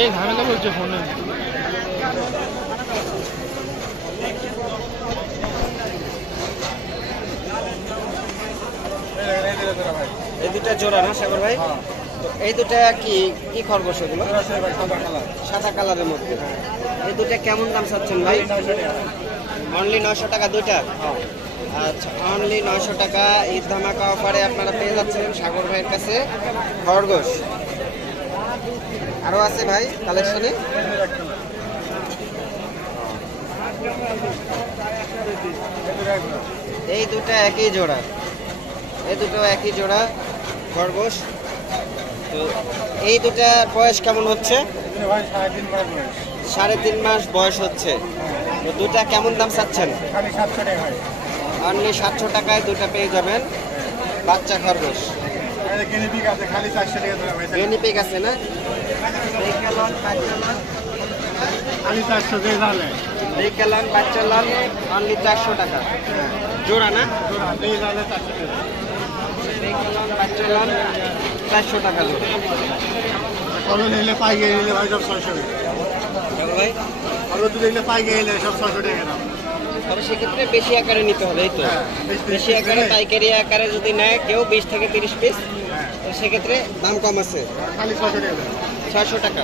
সেই ঝামেলা বলছে ফোনে এই দুটা জোড়া না সাগর ভাই? এই দুটা কি কি খরগোশ এগুলো? সাদা কালারের মধ্যে। এই দুটা কেমন দাম চাচ্ছেন ভাই? অনলি নয়শো টাকা। দুইটা? আচ্ছা অনলি নয়শো টাকা। ঈদ ধামাকা অফারে আপনারা পেয়ে যাচ্ছেন সাগর ভাইয়ের কাছে খরগোশ। আরও আছে ভাই কালেকশনে এই দুটো একই জোড়া। এই দুটো একই জোড়া খরগোশ। তো এই দুটার বয়স কেমন হচ্ছে? সাড়ে তিন মাস বয়স হচ্ছে। তো দুটা কেমন দাম চাচ্ছেন? অনলি সাতশো টাকায় দুটা পেয়ে যাবেন। বাচ্চা খরগোশ। আছে না? বাচ্চা লন, বাচ্চা লন, অনলি চারশো টাকা। জোড়া না? বাচ্চা লন, চারশো টাকা জোড়া। কলো নিলে পাইকারি নিলে ভাই সব ছয়শো টাকা। ভাই? পাইকারি নিলে সব ছয়শো টাকা দাম। তবে সেক্ষেত্রে বেশি আকারে নিতে হবে এই তো। হ্যাঁ, বেশি- আকারে পাইকারি আকারে যদি নেয় কেউ বিশ থেকে তিরিশ পিস সেক্ষেত্রে দাম কম আছে। খালি ছয়শো টাকা দাম টাকা।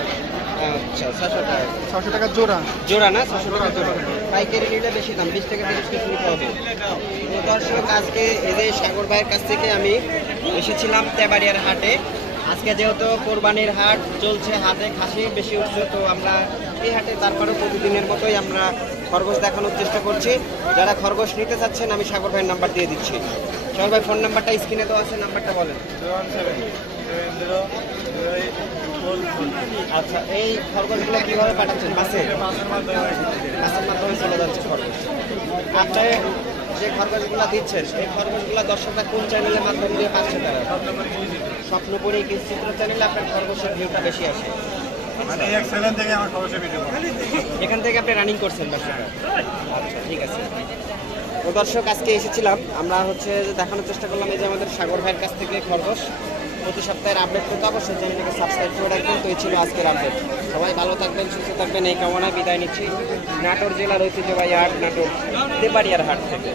আচ্ছা ছশো টাকা। ছশো টাকা জোড়া। জোড়া না? ছশো টাকা। জোড়া। পাইকারি নিলে বেশি দাম বিশ তিরিশ তো দর্শক আজকে এই যে সাগর ভাইয়ের কাছ থেকে আমি এসেছিলাম তেবাড়িয়ার হাটে। আজকে যেহেতু কোরবানির হাট চলছে হাটে খাসি বেশি উঠছে তো আমরা এই হাটে তারপরেও প্রতিদিনের মতোই আমরা খরগোশ দেখানোর চেষ্টা করছি। যারা খরগোশ নিতে চাচ্ছেন আমি সাগর ভাইয়ের নাম্বার দিয়ে দিচ্ছি। সাগর ভাই ফোন নাম্বারটা স্ক্রিনে দেওয়া আছে নাম্বারটা বলেন। আচ্ছা এই খরগোশগুলো কীভাবে পাঠাচ্ছেন? বাসে? বাসের মাধ্যমে চলে যাচ্ছে খরগোশ। আপনি যে খরগোশগুলো দিচ্ছেন এই খরগোশগুলো দর্শকরা কোন চ্যানেলের মাধ্যমে দিয়ে পাচ্ছে তারা? স্বপ্নপুরি কি চিত্র চ্যানেলে আপনার খরগোশের ভিউটা বেশি আসে। মানে এখান থেকে আপনি রানিং করছেন আচ্ছা ঠিক আছে। তো দর্শক, আজকে এসেছিলাম। আমরা হচ্ছে দেখানোর চেষ্টা করলাম এই যে আমাদের সাগর ভাইয়ের কাছ থেকে খরগোশ। প্রতি সপ্তাহের আপডেট পেতে অবশ্যই চ্যানেলটাকে সাবস্ক্রাইব করে রাখবেন। তো এই ছিল আজকের আপডেট সবাই ভালো থাকবেন, সুস্থ থাকবেন। এই কামনায় বিদায় নিচ্ছি। নাটোর জেলার ঐতিহ্যবাহী হাট, নাটোর দেবাড়িয়ার হাট থেকে।